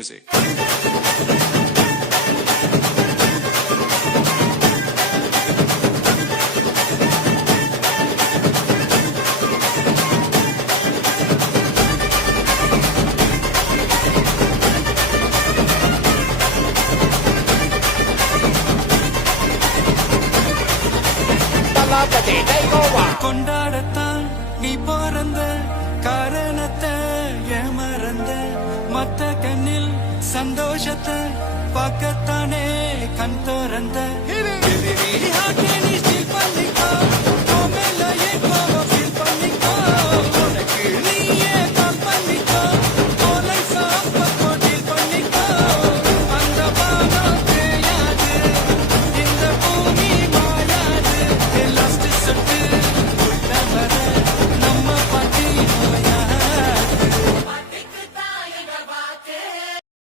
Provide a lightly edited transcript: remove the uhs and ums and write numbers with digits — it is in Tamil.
music. கொண்டாடத்தான் நீ பிறந்த காரணத்தை ஏமறந்த மத்த கண்ணில் சந்தோஷத்தை பார்க்கத்தானே கண் திறந்த